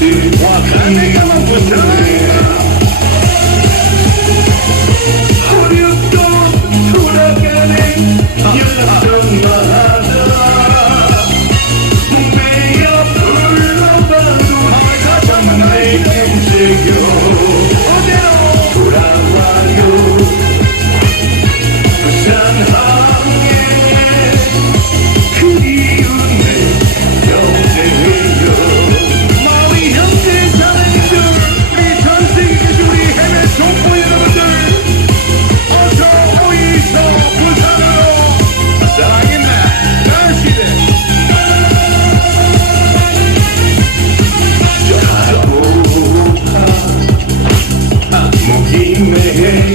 Wakanda,